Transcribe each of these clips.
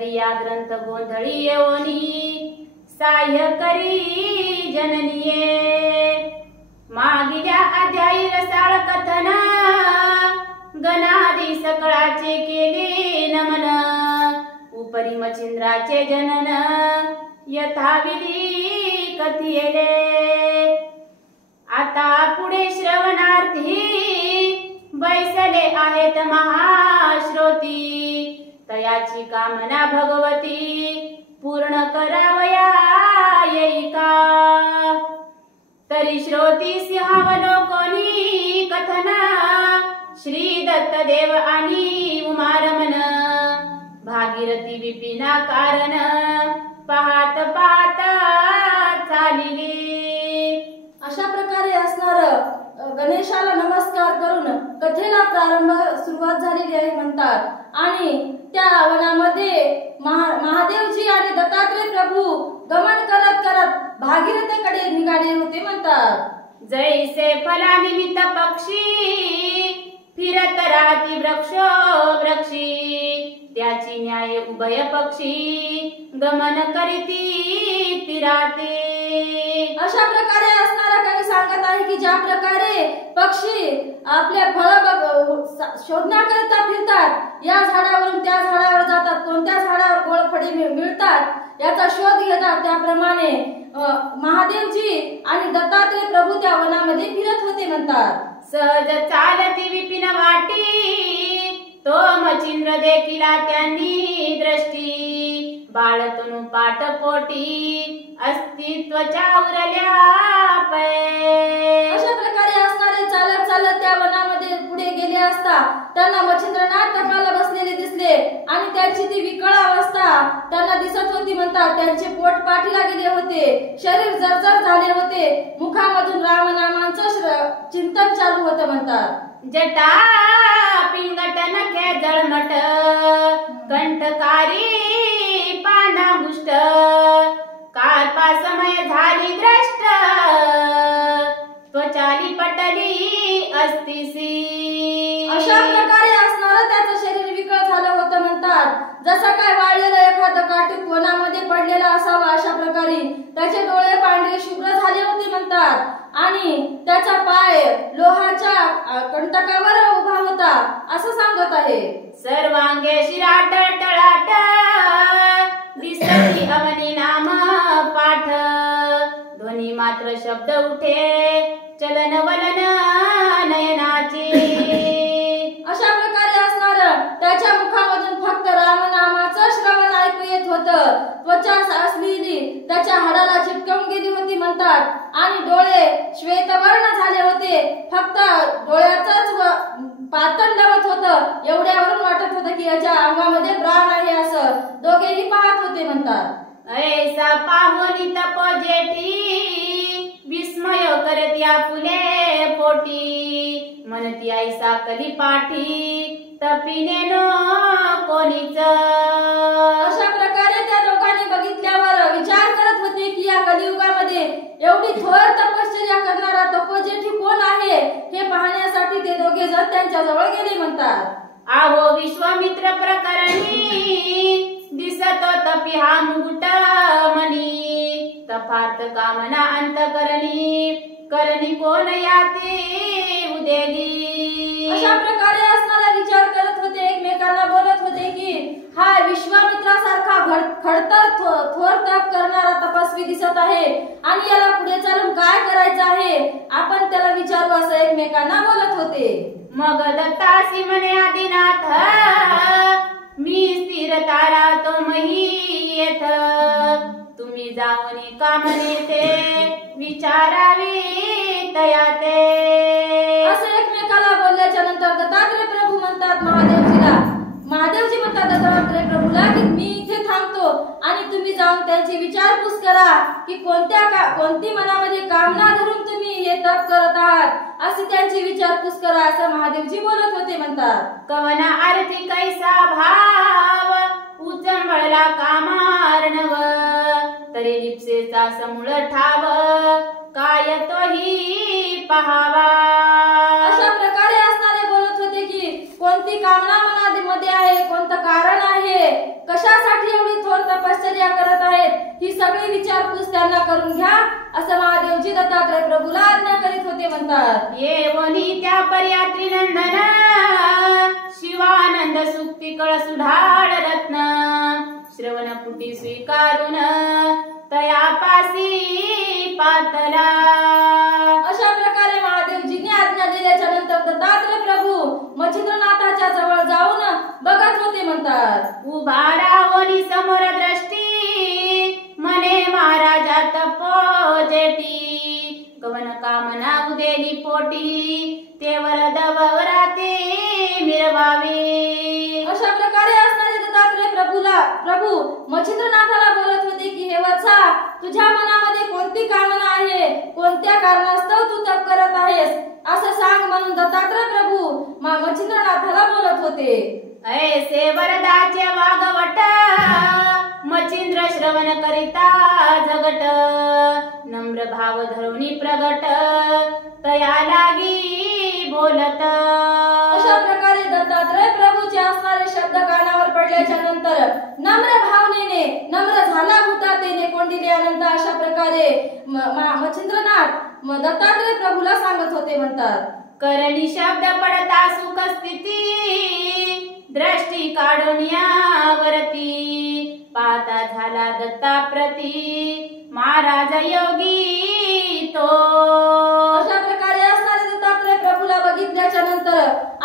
तरी या ग्रंथ गोंधळी येवनी साह्य करी जननीये। मागिल्या अध्यायी रसाळ कथन गणादी सकळाचे केले नमन। उपरी मच्छिंद्राचे जनन यथाविधी कथियेले। आता पुढे श्रवणार्थी बैसले आहेत महाश्रोती। तयाची कामना भगवती पूर्ण करावया येईका। तरी श्रोती सिंहावलोकनी कथना श्री दत्तदेव आणि उमारमन। भागीरथी विपिना कारण पाहत पाहता चालिली। अशा प्रकारे असणार गणेशाला नमस्कार करून कथेला प्रारंभ सुरुवात झालेली आहे म्हणतात। आणि त्या वनामध्ये महादेवजी आणि दत्तात्रय प्रभू गमन करत करत भागीरथीकडे निघाले होते म्हणतात। जैसे फलानिमित्त पक्षी फिरत राहती वृक्षो वृक्षी। त्याची न्याय उभय पक्षी गमन करीती तिराते। अशा प्रकारे असणारा कवी सांगत आहे की ज्या प्रकारे पक्षी आपले फळ शोधण्याकरिता फिरतात, या झाडावरून त्या झाडावर जातात, कोणत्या झाडावर गोळफळी मिळतात याचा शोध घेतात, त्याप्रमाणे महादेवजी आणि दत्तात्रय प्रभू त्या वनामध्ये फिरत होते म्हणतात। सहज चालती विपिन वाटी तो मच्छिंद्र देखिला त्यांनी दृष्टी। बाळतनु पाठपोटी अस्तित्वाच्या उरल्या पै। अशा प्रकारे असणारे चालत चालत त्या वनामध्ये पुढे गेले असता त्यांना मच्छिंद्रनाथ टपाला बसलेले दिसले आणि त्यांची ती विकळ अवस्था त्यांना दिसत होती म्हणतात। त्यांचे पोट पाठीला गेले होते, शरीर जर्जर झाले होते, मुखामधून रामनामांचं चिंतन चालू होतं म्हणतात। जटा पिंगट नखे जळमट कंठकारी पाना गुष्ट काळपा समय झाली द्रष्ट त्वचाली पटली अस्तिसी। अशा प्रकारे असणारं त्याचं शरीर विकळ झालं होतं म्हणतात। जसं काय वाळलेलं एखादं काटूक वनामध्ये पडलेलं असावं अशा प्रकारे त्याचे डोळे पांढरे शुभ्र झाले होते म्हणतात। आणि त्याचा पाय लोहाच्या कंटकावर उभा होता असं सांगत आहे। सर्वांगे शिराट टळाट दिसती अवनी नाम पाठ। ध्वनी मात्र शब्द उठे चलन वलन नयनाचे। अशा प्रकारे असणार त्याच्या मुखामधून फक्त रामनामाचं श्रवण ऐकू येत होतं। त्वचा असलेली त्याच्या हाडाला चिटकवून गेली होती म्हणतात। आणि डोळे श्वेतवर्ण झाले होते, फक्त डोळ्याचंच पातळ लवत होतं, एवढ्यावरून वाटत होतं की याच्या अंगामध्ये प्राण आहे असं दोघेही पाहत होते म्हणतात। ऐसा पाहुनी तप जेठी विस्मय करत या फुले पोटी। म्हणती ऐसा कली पाठी तपिने नो कोणीच। अशा प्रकारे त्या लोकांनी बघितल्यावर विचार करत होते की या कलियुगामध्ये एवढी थोर तपश्चर्या करणारा तपोजेठी कोण आहे हे पाहण्यासाठी ते दोघे जण त्यांच्या जवळ गेले म्हणतात। आहो विश्वामित्र प्रकरणी दिसत तपी हा मुकुट मनी। तपार्थ कामना अंतकरणी करणी कोण याती उदेली। अशा प्रकारे असणारा विचार करत होते, एकमेकांना बोलत होते की हा विश्वामित्रासारखा खडतर थोर तप करणारा तपस्वी दिसत आहे आणि याला पुढे चालून काय करायचं आहे, आपण त्याला विचारू असं एकमेकांना बोलत होते। मग दत्तासी म्हणे आदिनाथ मी स्थिर तारा तो मही येथ। तुम्ही जाऊन का म्हणे ते विचारावी तयाते। असं एकमेकाला बोलल्याच्या नंतर दत्तात्रय प्रभू म्हणतात महादेवजी म्हणतात दत्तात्रय प्रभूला की मी इथे थांबतो आणि तुम्ही जाऊन त्यांची विचारपूस करा की कोणती मनामध्ये कामना धरून तुम्ही हे तप करत आहात अशी त्यांची विचारपूस करा असं महादेवजी बोलत होते म्हणतात। कवना आरती कैसा भाव उचंबळला कामार्णव तरी लिप्सेचा समूळ ठाव काय तोही पहावा। अशा प्रकारे असणारे बोलत होते की कोणती कामना मनामध्ये आहे, कोणतं कारण आहे, कशासाठी तपश्चर्या करत आहेत ही सगळी विचारपूस त्यांना करून घ्या असं महादेवजी दत्तात्रय प्रभूला आज्ञा करीत होते म्हणतात. येवनी त्या पर्यात्री नंदन शिवानंद सुक्ती कळसुढाळ रत्न श्रवणपुटी स्वीकारून तयापासी पातला. अशा प्रकारे महादेवजींनी आज्ञा दिल्याच्या नंतर दत्तात्रय प्रभू मच्छिंद्रनाथाच्या जवळ जाऊन बघत होते म्हणतात. उभा राहोनी समोर दृष्टी मने महाराजा तपोजेटी गवन कामना उदेली पोटी ते वरद वराते मिरवावे. अशा प्रकारे असणारे दत्तात्रय प्रभू मच्छिंद्रनाथाला बोलत होते की हे वत्सा तुझ्या मनामध्ये कोणती कामना आहे कोणत्या कारणास्तव तू तप करत आहेस असं सांग म्हणून दत्तात्रय प्रभू मच्छिंद्रनाथाला बोलत होते. ऐसे वरदाचे वागवट मच्छिंद्र श्रवण करिता जगट नम्र भाव धरुणी प्रगट तया लागी बोलत. अशा प्रकारे दत्तात्रय प्रभूचे असणारे शब्द कानावर पडल्याच्या नंतर नम्र भावनेने नम्र झाला हुतातेने कोंडिल्यानंतर अशा प्रकारे मच्छिंद्रनाथ दत्तात्रय प्रभूला सांगत होते म्हणतात. करणी शब्द पडता सुख स्थिती दृष्टी काढून यावरती पाहता झाला दत्ता प्रती महाराज योगी तो. अशा प्रकारे असणारे दत्तात्रय प्रभूला बघितल्याच्या नंतर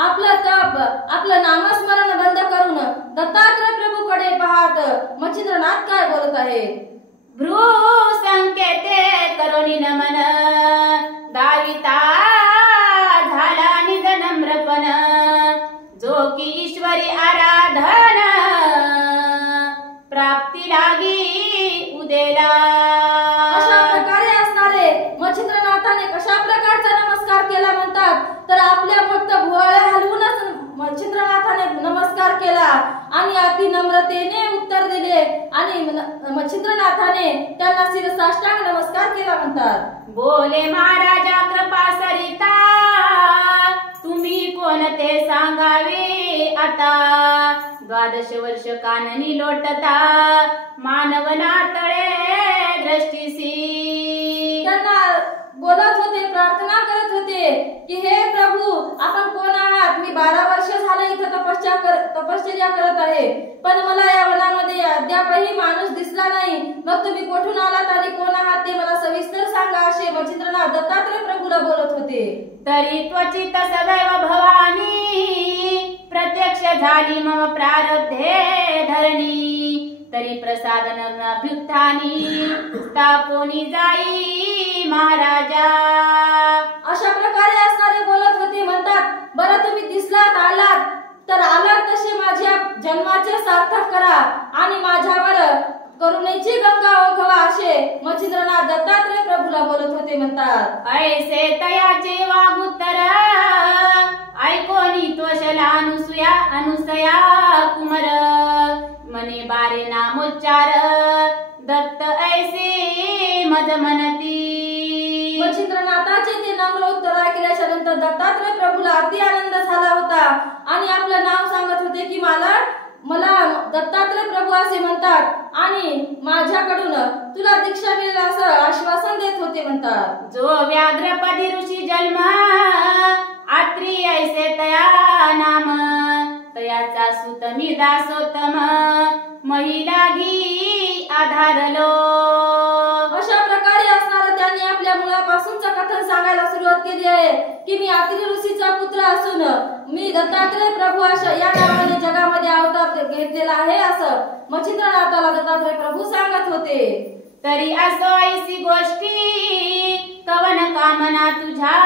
आपलं तप आपलं नामस्मरण बंद करून दत्तात्रय प्रभूकडे पाहत मच्छिंद्रनाथ काय बोलत आहे. भ्रू संकेते करोनी नमन दाविता झाला निज नम्रपण जो की ईश्वरी आराधन प्राप्ती लागी उदेला. अशा प्रकारे असणारे मच्छिंद्रनाथाने कशा प्रकारचा नमस्कार केला म्हणतात तर आपल्या फक्त भुवया हलवूनच मच्छिंद्रनाथाने नमस्कार केला आणि अति नम्रतेने उत्तर दिले आणि मच्छिंद्रनाथाने त्यांना शिरसाष्टांग नमस्कार केला म्हणतात. बोले महाराजा कृपा सरिता तुम्ही कोण ते सांगावे आता 12 वर्ष काननी लोटता मानवना तळे दृष्टीसी. त्यांना बोलत होते प्रार्थना करत होते की हे प्रभू आपण कोण आहात. मी 12 वर्ष झालं इथं तपश्चर्या करत आहे पण मला या वनामध्ये अद्यापही माणूस दिसला नाही. मग तुम्ही कुठून आलात आणि कोण आहात ते मला सविस्तर सांगा असे मच्छिंद्रनाथ दत्तात्रय प्रभूला बोलत होते. तरी त्वचित सदैव भवानी प्रत्यक्ष झाली मम प्रारब्धे धरणी तरी प्रसादन अभ्युत्थानी स्थापोनी जाई महाराजा. अशा प्रकारे असणारे बोलत होते म्हणतात बरं तुम्ही दिसलात आलात तर आलात तसे माझ्या जन्माचे सार्थक करा आणि माझ्यावर करुणेची गंगा ओघवा असे मच्छिंद्रनाथ दत्तात्रय प्रभूला बोलत होते म्हणतात. ऐसे तयाचे वागुत्तर ऐकोनी त्वशला अनुसया कुमर मने बारे नामोच्चार दत्त ऐसे मज मनती. मच्छिंद्रनाथाचे ते नम्रोत्तर ऐकल्याच्या नंतर दत्तात्रय प्रभूला अति आनंद झाला होता आणि आपलं नाव सांगत होते की मला दत्तात्रय प्रभू असे म्हणतात आणि माझ्याकडून तुला दीक्षा मिळेल असं आश्वासन देत होते म्हणतात. जो व्याघ्रपदी ऋषी जन्म आत्री ऐसे तया नाम तयाचा सुतमी दासोत्तम महिला घी आधारलो. अशा प्रकारे असणारं त्यांनी आपल्या मुळापासूनचं कथन सांगायला सुरुवात केली आहे की मी आत्री ऋषीचा पुत्र असून मी दत्तात्रय प्रभू अशा या नावाने जगामध्ये अवतार घेतलेला आहे असं मच्छिंद्रनाथाला दत्तात्रय प्रभू सांगत होते. तरी असो ऐसी गोष्टी कवन कामना तुझ्या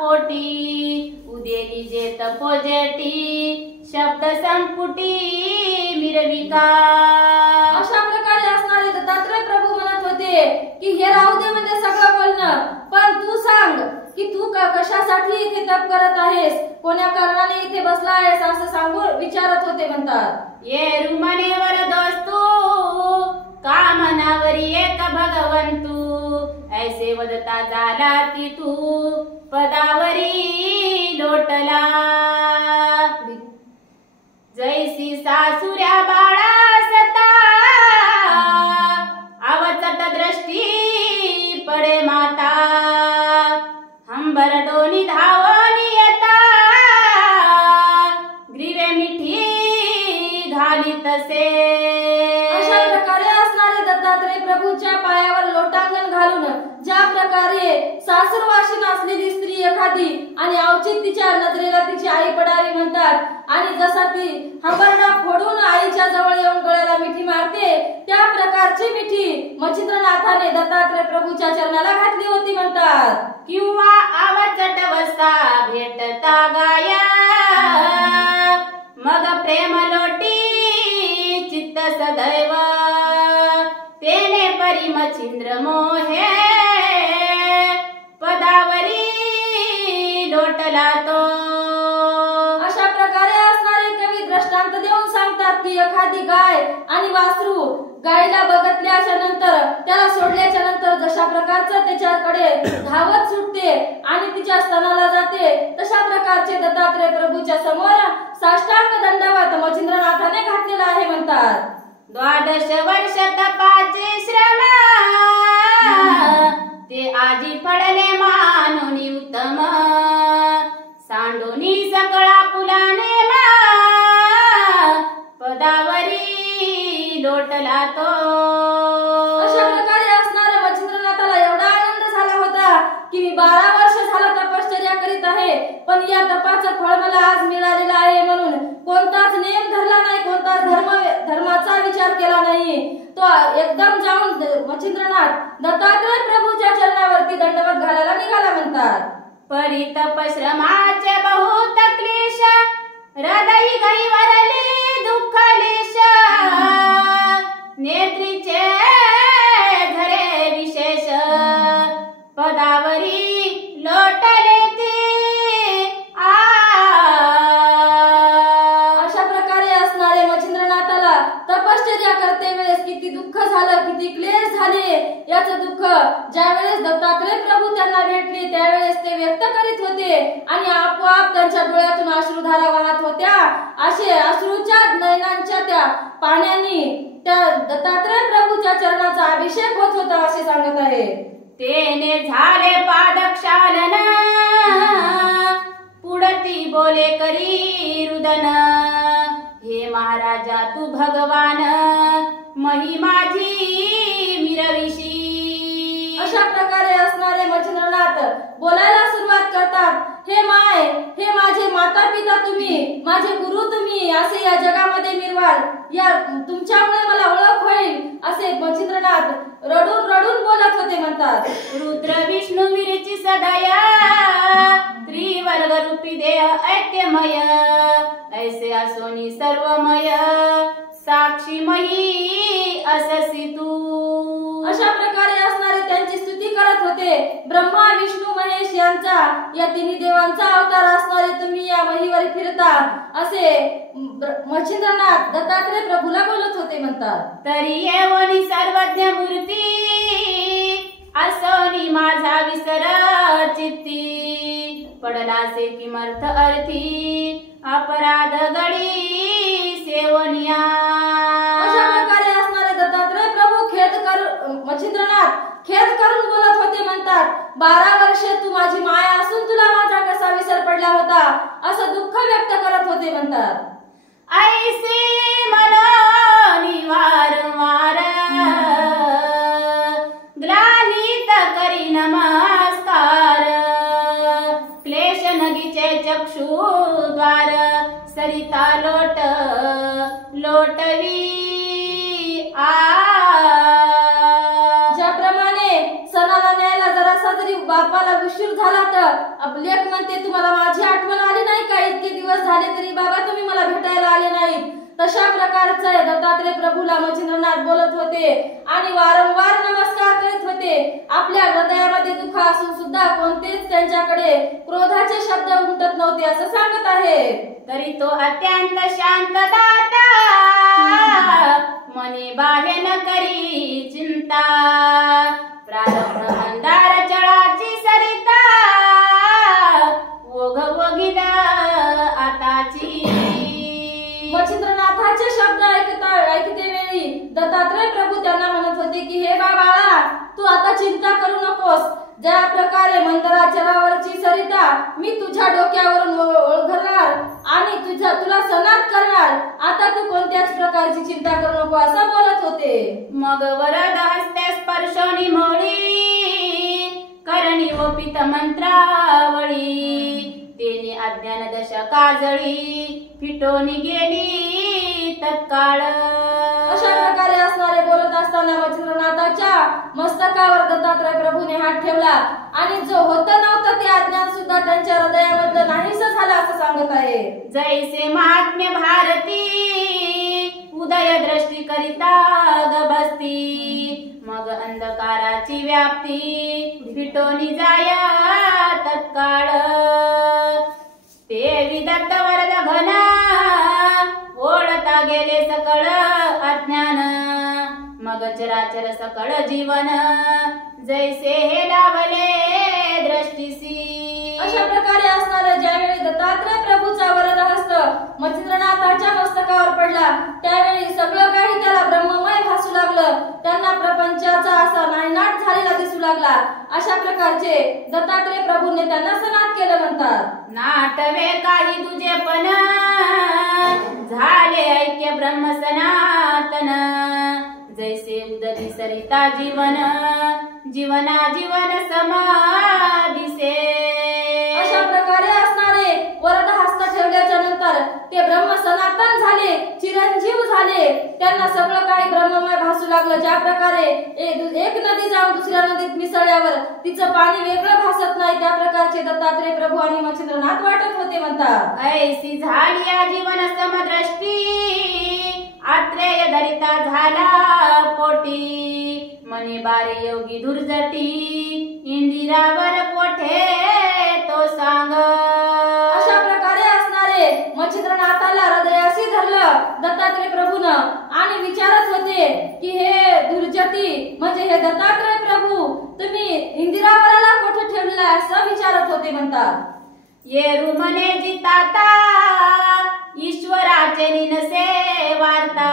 पोटी उदेली जे तपोजेटी शब्द संपुटी मिरविका. अशा प्रकारे असणारे दत्तात्रय प्रभू म्हणत होते की हे राहू दे म्हणजे सगळं बोलणं पण तू सांग की तू कशासाठी इथे तप करत आहेस कोण्या कारणाने इथे बसला आहेस असं सांगून विचारत होते म्हणतात. ये रुमनेवर दोस्तू कामनावरी एक भगवंतू ऐसे वदता झाला ती तू पदावरी लोटला. जैसी सासुऱ्या बाळा सता झाली तसे. अशा प्रकारे असणारे दत्तात्रय प्रभूच्या पायावर लोटांगण घालून ज्या प्रकारे सासरवाशीन असलेली स्त्री एखादी आणि अवचित तिच्या नजरेला तिची आई पडावी म्हणतात आणि जसा ती हंबरडा फोडून आईच्या जवळ येऊन गळ्याला मिठी मारते त्या प्रकारची मिठी मच्छिंद्रनाथाने दत्तात्रय प्रभूच्या चरणाला घातली होती म्हणतात. किंवा आवचट वसा भेटता गाया मग प्रेम लोटी चित्त सदैव तेने परी मच्छिंद्र मोहे पदावरी लोटला तो. अशा प्रकारे असणारे कवी दृष्टांत देऊन सांगतात की एखादी गाय आणि वासरू गायीला बघितल्याच्या नंतर त्याला सोडल्याच्या नंतर जशा प्रकारचं त्याच्याकडे धावत सुटते आणि तिच्या स्तनाला जाते तशा प्रकारचे दत्तात्रय प्रभूच्या समोर साष्टांग दंडवत मच्छिंद्रनाथाने घातलेला आहे म्हणतात. 12 वर्ष तपाचे श्रम ते आजी पडले मानुनी उत्तम सांडोनी सकळा पुलाने पदावरी लोटला तो. अशा प्रकारे असणाऱ्या मच्छिंद्रनाथाला एवढा आनंद झाला होता की मी 12 वर्ष झाला तपश्चर्या करीत आहे पण या तपाचं फळ मला आज मिळालेलं आहे म्हणून कोणताच नियम धरला नाही, कोणताच धर्माचा विचार केला नाही. तो एकदम जाऊन मच्छिंद्रनाथ दत्तात्रय प्रभूच्या चरणावरती दंडवत घालायला निघाला म्हणतात. परी तपश्रमाचे बहुत क्लेश हृदय गई वरली दुःख लेश नेत्रीचे धरे विशेष पदावरी लोटले ती. अशा प्रकारे असणारे मच्छिंद्रनाथाला तपश्चर्या करते वेळेस किती दुःख झालं, किती क्लेश झाले याचं दुःख ज्या वेळेस दत्तात्रय प्रभू त्यांना भेटले त्यावेळेस ते व्यक्त करीत होते आणि आपोआप त्यांच्या डोळ्यातून अश्रुधारा वाहत होत्या. असे अश्रूच्या नयनांच्या त्या पाण्याने त्या दत्तात्रय प्रभूच्या चरणाचा अभिषेक होत होता असे सांगत आहे. तेने झाले पादक्षालन पुढती बोले करी रुदन हे महाराजा तू भगवान महिमाजी मिरविशी. अशा प्रकारे असणारे मच्छिंद्रनाथ बोलायला सुरुवात करतात. हे माय, हे माझे माता पिता तुम्ही, माझे गुरु तुम्ही असे या जगामध्ये मिरवाल, या तुमच्यामुळे मला ओळख होईल असे मच्छिंद्रनाथ रडून रडून बोलत होते म्हणतात. रुद्र विष्णू विरची सदया त्रिवर्ग रूपी देह ऐक्यमय ऐसे असोनी सर्वमय साक्षीमयी अससी तू. अशा प्रकारे असणारे त्यांची स्तुती करत होते. ब्रह्मा विष्णू महेश यांचा या तिन्ही देवांचा अवतार असणारे तुम्ही या महीवर फिरता असे मच्छिंद्रनाथ दत्तात्रय प्रभूला बोलत होते म्हणतात. तरी येवनी सर्वज्ञ मूर्ती असोनी माझा विसर चित्ती पडलासे किमर्थ अर्थी अपराध गडी सेवनिया. अशा प्रकारे असणारे दत्तात्रय प्रभू मच्छिंद्रनाथ खेद करून बोलत होते म्हणतात. 12 वर्षे तू माझी माया असून तुला माझा कसा विसर पडला होता असं दुःख व्यक्त करत होते म्हणतात. ऐसे मनोनी वारंवार ग्लानित करी नमस्कार क्लेश नगीचे चक्षुद्वार सरिता लोट लोटवी. ज्याप्रमाणे सणाला न्यायला जरासा जरी बापाला उशीर झाला तर लेक म्हणते तुम्हाला माझी आठवण आली नाही का, इतके दिवस झाले तरी बाबा तुम्ही मला भेटायला आले नाहीत. तशा प्रकारचे दत्तात्रय प्रभूला मच्छिंद्रनाथ बोलत होते आणि वारंवार नमस्कार करीत होते. आपल्या हृदयामध्ये दुःख असून सुद्धा कोणतेच त्यांच्याकडे क्रोधाचे शब्द उमटत नव्हते असं सांगत आहे. तरी तो अत्यंत शांत दाता मनी बाहे न करी चिंता प्रारब्ध मंदार चळाची सरिता ओघ ओघिल आताची. मच्छिंद्रनाथाचे शब्द ऐकते वेळी दत्तात्रय प्रभू त्यांना म्हणत होते की हे बाळा तू आता चिंता करू नकोस. ज्या प्रकारे मंदराचलावरची सरिता मी तुझ्या डोक्यावरून ओघळणार आणि तुला सनात करणार आता तू कोणत्याच प्रकारची चिंता करू नको असं बोलत होते. मग वरद हस्ते स्पर्शोनी मोळी करणी व पित मंत्रावळी तेनी अज्ञान दशा काजळी फिटोनी गेली तत्काळ. अशा प्रकारे असणारे बोलत असताना मच्छिंद्रनाथाच्या मस्तकावर दत्तात्रय प्रभूने हात ठेवला आणि जो होतं नव्हतं ते अज्ञान सुद्धा त्यांच्या हृदयामधलं नाहीस झालं असं सांगत आहे. जैसे महात्म्य भारती उदय दृष्टी करिता गबसती मग अंधकाराची व्याप्ती फिटोनी जाय तत्काळ. ते विदत्त वरद घन ओढता गेले सकळ अज्ञान मग चराचर सकळ जीवन जैसे हे लाभले दृष्टीसी. अशा प्रकारे असणारा ज्यावेळी दत्तात्रय प्रभूचा वरद हस्त मच्छिंद्रनाथाच्या मस्तकावर पडला त्यावेळी सगळं काही त्याला ब्रह्ममय भासू लागलं. त्यांना प्रपंचाचा असा नायनाट झालेला दिसू लागला. अशा प्रकारचे दत्तात्रय प्रभूने त्यांना सनात केलं म्हणतात. नाटवे काही तुझे पण झाले ऐक्य ब्रह्म सनातन जैसे उदरी सरिता जीवन जीवना जीवन समाधिसे. अशा प्रकारे असणारे वरद हस्त ठेवल्याच्या नंतर ते ब्रह्म सनातन झाले चिरंजीव झाले. त्यांना सगळं काही ब्रह्ममय भासू लागलं. ज्या प्रकारे एक नदी जाऊन दुसऱ्या नदीत मिसळल्यावर तिचं पाणी वेगळं भासत नाही त्या प्रकारचे दत्तात्रय प्रभू आणि मच्छिंद्रनाथ वाटत होते म्हणतात. ऐसी झाली या जीवन समदृष्टी आत्रेय धरिता झाला पोटी मनी बारे योगी दुर्जटी इंदिरावर कोठे तो सांग. अशा प्रकारे असणारे मच्छिंद्रनाथाला हृदयाशी धरलं दत्तात्रय प्रभून आणि विचारत होते की हे दुर्जती म्हणजे हे दत्तात्रय प्रभू तुम्ही इंदिरावराला कोठे ठेवलेला असं विचारत होते म्हणतात. ये रुमने जिताता ईश्वराचे निनसे वार्ता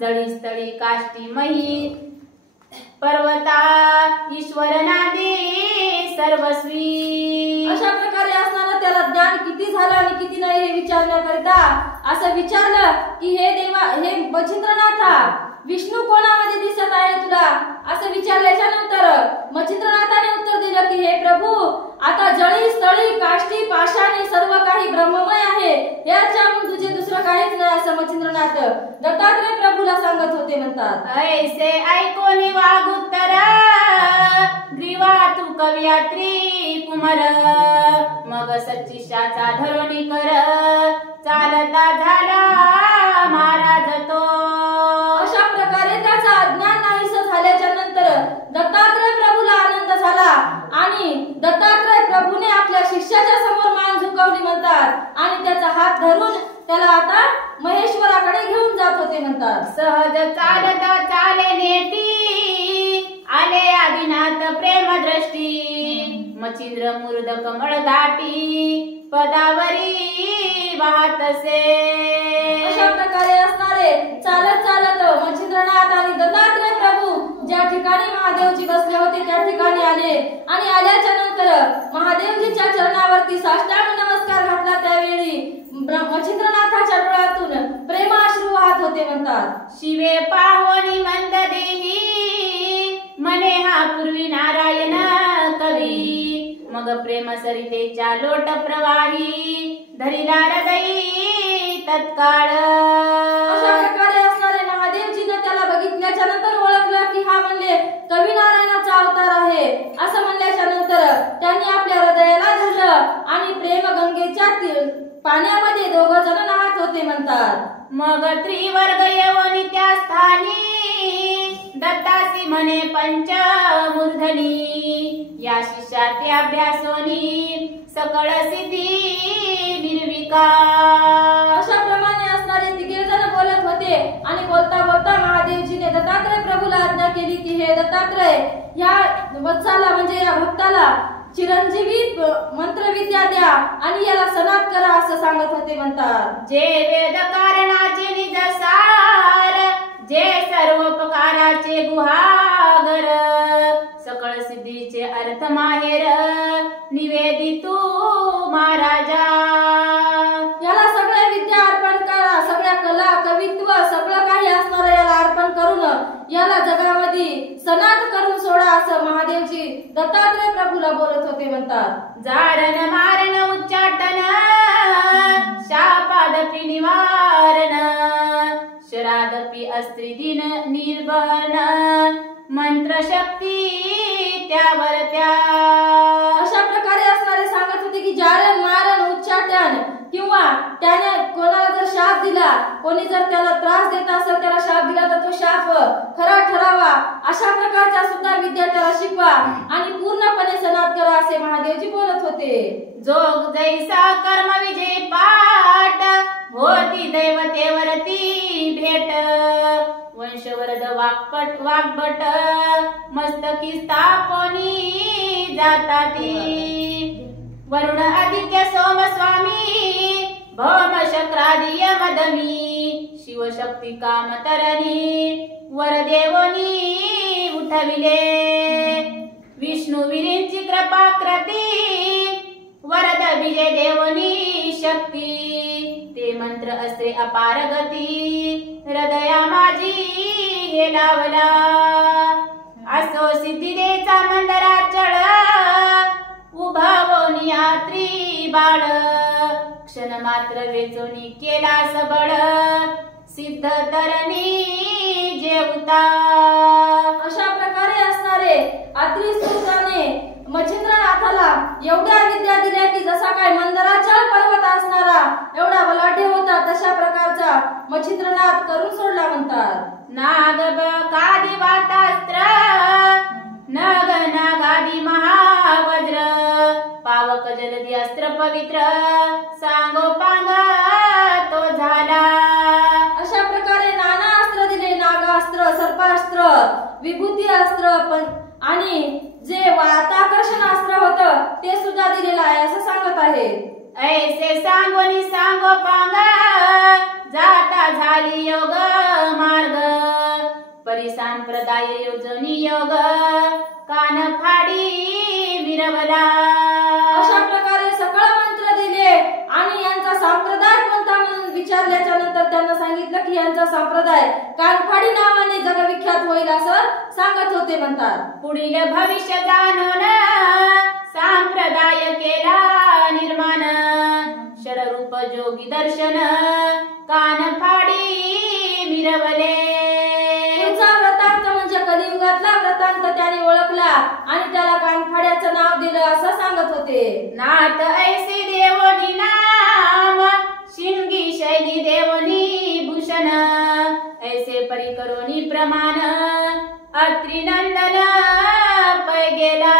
जळी स्थळी काष्टी मही पर्वता ईश्वर नादी सर्वस्वी. अशा प्रकारे असताना त्याला ज्ञान किती झालं आणि किती नाही हे विचारण्याकरिता असं विचारलं की हे देवा हे मच्छिंद्रनाथा विष्णू कोणामध्ये दिसत आहे तुला असं विचारल्याच्या नंतर मच्छिंद्रनाथाने उत्तर दिलं की हे प्रभू आता जळी स्थळी काष्टी पाषाणी सर्व काही ब्रह्ममय आहे याच्याहून तुझे दुसरं काहीच नाही असं मच्छिंद्रनाथ दत्तात्रय प्रभूला सांगत होते म्हणतात. ऐसे ऐकोनी वागुत्तर ग्रीवा तू कवयात्री कुमर मग सच्चिशाचा धरोणी कर चालता झाला महाराज तो. अशा प्रकारे त्याचा अज्ञान नाहीस झाल्याच्या नंतर दत्तात्रय प्रभूला आनंद झाला आणि दत्तात्रय प्रभूने आपल्या शिष्याच्या समोर मान झुकवली म्हणतात आणि त्याचा हात धरून त्याला आता महेश्वराकडे घेऊन जात होते म्हणतात. सहज चालत चाले नेटी आले आदिनाथ प्रेम दृष्टी मच्छिंद्र मुर्द कमळ घाटी पदावरी वाहतसे. अशा प्रकारे असणारे चालत चालत मच्छिंद्रनाथ आणि दत्तात्रय प्रभू ज्या ठिकाणी महादेवजी बसले होते त्या ठिकाणी आले आणि आल्याच्या नंतर महादेवजीच्या चरणावरती साष्टांग नमस्कार घातला. त्यावेळी मच्छिंद्रनाथाच्या डोळ्यातून प्रेमाश्रू वाहत होते म्हणतात. शिवे पावनी मंद देही मने हा पूर्वी नारायण कवी मग प्रेम सरितेच्या लोट प्रवाही धरिला हृदयी तत्काळ. अशा प्रकारे असणारे महादेवजीने त्याला बघितल्याच्या नंतर ओळखलं की हा म्हणले कवी नारायणाचा अवतार आहे असं म्हणल्याच्या नंतर त्यांनी आपल्या हृदयाला धरलं आणि प्रेम गंगेच्या पाण्यामध्ये दोघं जण नाहत होते म्हणतात. मग त्रिवर्ग येऊन त्या स्थानी दत्तासी म्हणे पंचमूर्धनी या शिष्याचे अभ्यासोनी सकळ सिद्धी मिरविका. अशा प्रमाणे असणारे तिघे जण बोलत होते आणि बोलता बोलता महादेवजीने दत्तात्रय प्रभूला आज्ञा केली की हे दत्तात्रय या वत्साला म्हणजे या भक्ताला चिरंजीवी मंत्रविद्या द्या आणि याला सनात करा असं सांगत होते म्हणतात. जे वेद कारणाचे निज सार जे सर्वोपकाराचे गुहागर सकळ सिद्धीचे अर्थ माहेर निवेदितू महाराजा. याला सगळ्या विद्या अर्पण करा सगळ्या कला कवित्व याला जगामध्ये सनात करून सोडा असं महादेवजी दत्तात्रय प्रभूला बोलत होते म्हणतात. जारण मारण उच्चाटन शापादपि निवारण शरादपि अस्त्रिदिन निर्वहन मंत्र शक्ती त्यावर त्या. अशा प्रकारे असणारे सांगत होते की जारण मारण उच्चाटन किंवा त्याने कोणाला जर शाप दिला, कोणी जर त्याला त्रास देत असेल, त्याला शाप दिला तर तो शाप खरा ठरावा अशा प्रकारच्या सुद्धा विद्या त्याला शिकवा आणि पूर्णपणे सनात करा असे महादेवजी बोलत होते. जोग जैसा कर्म विजय पाठ होती दैवतेवरती भेट वंशवरद वाग्भट मस्तकी स्थापनी जाताती वरुण आदित्य सोम स्वामी भौम शक्रादी यमदमी शिवशक्ती कामतरणी वरदेवनी उठविले विष्णू विरींची कृपाकृती वरद विजय देवनी शक्ती ते मंत्र असे अपार गती हृदया माझी हे लावला असो सिद्धिदेचा मंदराचळ उभावोनी यात्री बाळ क्षण मात्र वेचोनी केला सबळ सिद्ध तरणी जेवता. अशा प्रकारे असणारे आत्री सुताने मच्छिंद्रनाथाला एवढ्या विद्या दिल्या की जसा काय मंदराचल पर्वत असणारा एवढा बलाढ्य होता तशा प्रकारचा मच्छिंद्रनाथ करून सोडला म्हणतात. नाग कादी वातास्त्र नग नागादी महावज्र पावक जलदी अस्त्र पवित्र सांगोपांगा तो झाला. अशा प्रकारे नाना अस्त्र दिले, नागास्त्र, सर्पास्त्र, विभूती अस्त्र आणि जे वाताकर्षण अस्त्र होतं ते सुद्धा दिलेलं आहे असं सांगत आहे. ऐसे सांगोनी सांगोपांगा जाता झाली योग मार्ग परिसंप्रदाय योजनी योग कान फाडी विरवला. अशा प्रकारे सकळ मंत्र दिले आणि यांचा संप्रदाय कोणता म्हणून विचारल्याच्या नंतर त्यांना सांगितलं की यांचा संप्रदाय कानफाडी नावाने जगविख्यात होईल असं सांगत होते म्हणतात. पुढील भविष्य जाणून संप्रदाय केला निर्माण शररूप जोगी दर्शन कानफाडी मिरवले. पुढचा वृत्तांत म्हणजे कलियुगातला वृत्तांत त्याने ओळखला आणि त्याला कानफाड्याचं नाव दिलं असं सांगत होते. नाथ ऐसे देवनी नाम शिंगी शैली देवनी भूषण ऐसे परिकरोनी प्रमाण अत्रिनंदन पै गेला.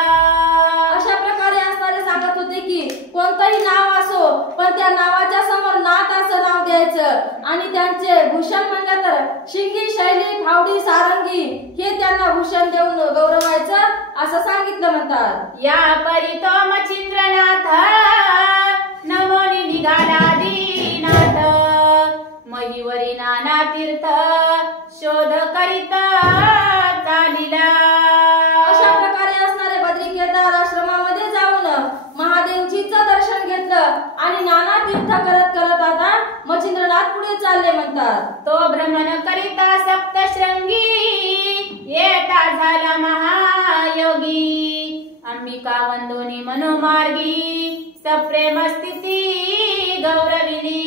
अशा प्रकारे असणारे सांगत होते की कोणतंही नाव असो पण त्या नावाच्या समोर नाथ असं नाव द्यायचं आणि त्यांचे भूषण म्हणलं तर शिंगी शैली फावडी सारंगी हे त्यांना भूषण देऊन गौरवायचं असं सांगितलं म्हणतात. या परितो मच्छिंद्रनाथ नमोनी निघाला दीनाथ महिवरी नाना तीर्थ शोध करीत चालिला. अशा प्रकारे असणारे बद्री केदार आश्रमामध्ये जाऊन महादेवजीचं दर्शन घेतलं आणि नाना तीर्थ करत करत आता मच्छिंद्रनाथ पुढे चालले म्हणतात. तो भ्रमण करिता सप्तशृंगी येता झाला महायोगी अंबिका वंदोनी मनोमार्गी सप्रेम स्थिती गौरविली.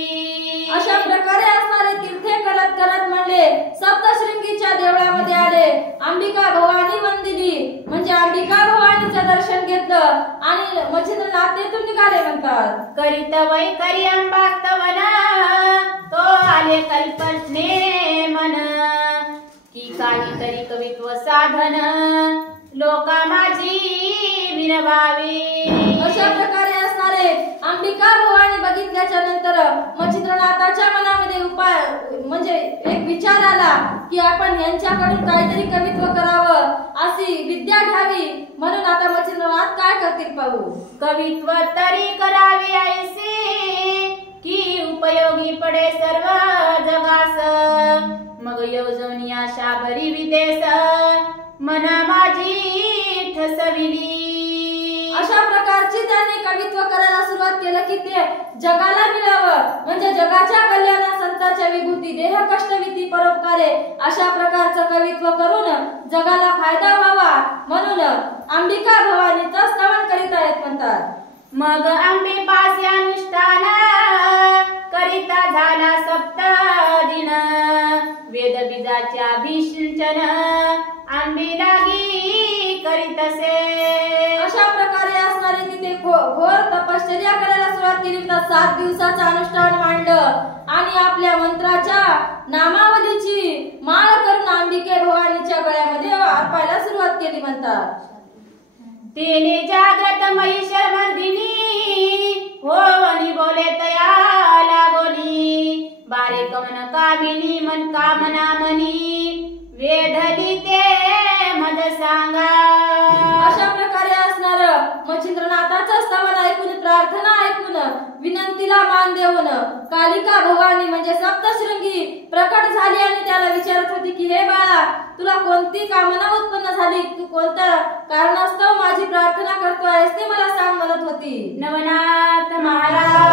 अशा प्रकारे असणारे तीर्थे करत करत म्हणले सप्तशृंगीच्या देवळामध्ये आले, अंबिका भवानी वंदिली म्हणजे अंबिका भवानीचं दर्शन घेतलं आणि मच्छिंद्रनाथ तेथून निघाले म्हणतात. करीत वैकरी अंबास्तवन तो आले कल्पने मन की काहीतरी कवित्व साधन लोका माझी विनवावी. अशा प्रकारे असणारे अंबिका भवानी बघितल्याच्या नंतर मच्छिंद्रनाथाच्या मनामध्ये उपाय म्हणजे एक विचार आला की आपण यांच्याकडून काहीतरी कवित्व करावं अशी विद्या घ्यावी म्हणून आता मच्छिंद्रनाथ काय करतील पाहू. कवित्व तरी करावे ऐसे की उपयोगी पडे सर्व जगास मग योजनी आशा भरी विदेश मना माझी ठसविली. अशा प्रकारची तशी त्यांनी कवित्व करायला सुरुवात केलं की ते जगाला मिळावं, म्हणजे जगाच्या कल्याणा संतांच्या विभूती देह कष्टविती परोपकारे अशा प्रकारचं कवित्व करून जगाला फायदा व्हावा म्हणून अंबिका भवानीचं स्तवन करीत आहेत म्हणतात. मग आंबे पासे अनुष्ठान करिता झाला सप्तदिन, वेद बीजाच्या भीषण आंबे लागी करीतसे. अशा प्रकारे असणारे तिथे घोर तपश्चर्या करायला सुरुवात केली. 7 दिवसाचं अनुष्ठान मांडलं आणि आपल्या मंत्राच्या नामावलीची माळ करून अंबिके भवानीच्या गळ्यामध्ये अर्पायला सुरुवात केली म्हणतात. तेने जागृत महिषर मर्दिनी होवनी बोले तया लागोनी, बारे कमन कामिनी मन कामना मनी वेधली ते मद सांगा. अशा प्रकारे असणार मच्छिंद्रनाथाचं स्तवन ऐकून, प्रार्थना ऐकून, विनंतीला मान देऊन कालिका भवानी म्हणजे सप्तशृंगी प्रकट झाली आणि त्याला विचारत होती की हे बाळा, तुला कोणती कामना उत्पन्न झाली, तू कोणत्या कारणास्तव माझी प्रार्थना करतो आहेस ते मला सांग म्हणत होती. नवनाथ महाराज